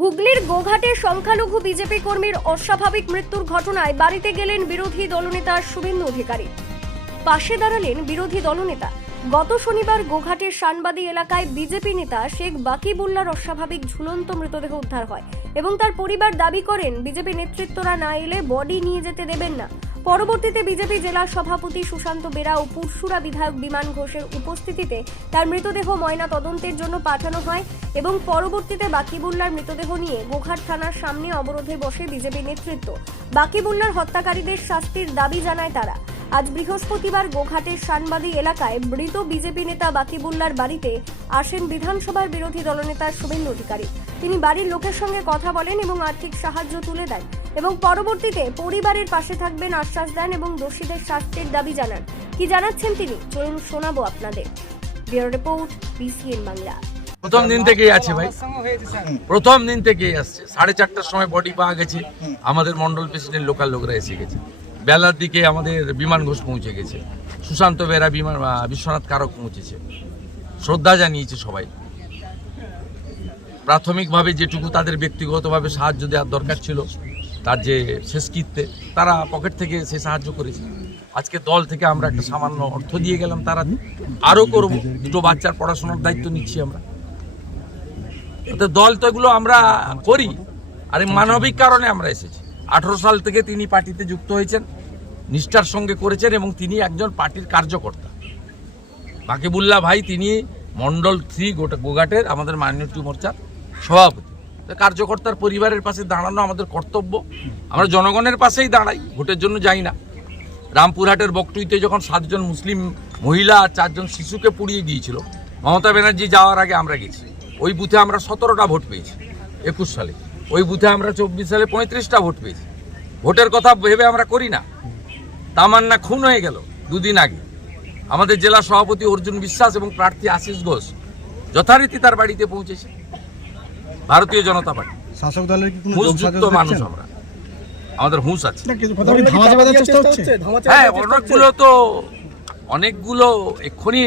হুগলির গোঘাটে সংখ্যালঘু বিজেপি কর্মীর অস্বাভাবিক মৃত্যুর ঘটনায় বাড়িতে গেলেন বিরোধী দলনেতা শুভেন্দু অধিকারী। পাশে দাঁড়ালেন বিরোধী দলনেতা। গত শনিবার গোঘাটের সানবাদী এলাকায় বিজেপি নেতা শেখ বাকিবুল্লার অস্বাভাবিক ঝুলন্ত মৃতদেহ উদ্ধার হয় এবং তার পরিবার দাবি করেন, বিজেপি নেতৃত্বরা না এলে বডি নিয়ে যেতে দেবেন না। পরবর্তীতে বিজেপি জেলা সভাপতি সুশান্ত বেরা ও পুরসুরা বিধায়ক বিমান ঘোষের উপস্থিতিতে তার মৃতদেহ ময়না তদন্তের জন্য পাঠানো হয় এবং পরবর্তীতে বাকিবুল্লার মৃতদেহ নিয়ে গোঘাট থানার সামনে অবরোধে বসে বিজেপি নেতৃত্ব। বাকিবুল্লার হত্যাকারীদের শাস্তির দাবি জানায় তারা। আজ বৃহস্পতিবার গোঘাটের শানবাদী এলাকায় মৃত বিজেপি নেতা বাকিবুল্লার বাড়িতে আসেন বিধানসভার বিরোধী দলনেতা শুভেন্দু অধিকারী। তিনি বাড়ির লোকের সঙ্গে কথা বলেন এবং আর্থিক সাহায্য তুলে দেন এবং পরবর্তীতে পরিবারের পাশে থাকবেন আশ্বাস দেন এবং দোষীদের শাস্তির দাবি জানান। কি জানাচ্ছেন তিনি? চলুন শোনাবো আপনাদের। Bureau report BCN Bangla. প্রথম দিন থেকেই আছে ভাই। প্রথম দিন থেকেই আসছে। সাড়ে চারটার সময় বডি পাওয়া গেছে। আমাদের মন্ডল প্রেসিডেন্ট লোকাল লোকরা এসে গেছে। বেলার দিকে আমাদের বিমান ঘোষ পৌঁছে গেছে। সুশান্ত বেরা বিমান বিশ্বনাথ কারক পৌঁছেছে। শ্রদ্ধা জানিয়েছে সবাই। প্রাথমিকভাবে যেটুকু তাদের ব্যক্তিগতভাবে সাহায্য দেওয়ার দরকার ছিল, তার যে শেষকৃত্যে, তারা পকেট থেকে সে সাহায্য করেছে। আজকে দল থেকে আমরা একটা সামান্য অর্থ দিয়ে গেলাম তারা। আরও করব, দুটো বাচ্চার পড়াশোনার দায়িত্ব নিচ্ছি আমরা। দল তো এগুলো আমরা করি। আর মানবিক কারণে আমরা এসেছি। আঠারো সাল থেকে তিনি পার্টিতে যুক্ত হয়েছেন, নিষ্ঠার সঙ্গে করেছেন এবং তিনি একজন পার্টির কার্যকর্তা। বাকিবুল্লাহ ভাই, তিনি মন্ডল থ্রি গোটা গোঘাটের আমাদের মাইনরিটি মোর্চার সভাপতি। কার্যকর্তার পরিবারের পাশে দাঁড়ানো আমাদের কর্তব্য। আমরা জনগণের পাশেই দাঁড়াই, ভোটের জন্য যাই না। রামপুরহাটের বকটুইতে যখন সাতজন মুসলিম মহিলা আর চারজন শিশুকে পুড়িয়ে দিয়েছিল মমতা ব্যানার্জি যাওয়ার আগে আমরা গেছি। ওই বুথে আমরা সতেরোটা ভোট পেয়েছি, একুশ সালে। ওই বুথে আমরা চব্বিশ সালে পঁয়ত্রিশটা ভোট পেয়েছি। ভোটের কথা ভেবে আমরা করি না। তামান্না খুন হয়ে গেল দুদিন আগে। আমাদের জেলা সভাপতি অর্জুন বিশ্বাস এবং প্রার্থী আশিস ঘোষ যথারীতি তার বাড়িতে পৌঁছেছে। ভারতীয় জনতা পার্টি। শাসক দলের কি কোনো হুঁশযুক্ত যোগসাজশ মানুষ আমরা। আমাদের হুঁশ আছে। হ্যাঁ অনেকগুলো তো অনেকগুলো এক্ষুনি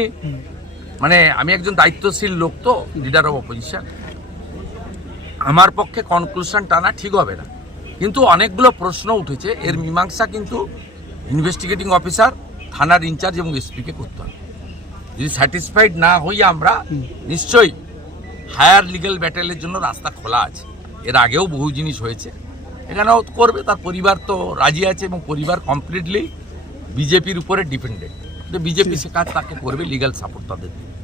মানে আমি একজন দায়িত্বশীল লোক তো লিডার অফ অপোজিশন আমার পক্ষে কনক্লুশন টানা ঠিক হবে না। কিন্তু অনেকগুলো প্রশ্ন উঠেছে, এর মীমাংসা কিন্তু ইনভেস্টিগেটিং অফিসার থানার ইনচার্জ এবং এসপিকে করতে হবে। যদি স্যাটিসফাইড না হই আমরা, নিশ্চয়ই হায়ার লিগ্যাল ব্যাটেলের জন্য রাস্তা খোলা আছে। এর আগেও বহু জিনিস হয়েছে। এখানেও করবে, তার পরিবার তো রাজি আছে এবং পরিবার কমপ্লিটলি বিজেপির উপরে ডিপেন্ডেন্ট বিজেপি সে কাজ তাকে করবে লিগাল সাপোর্ট তাদের।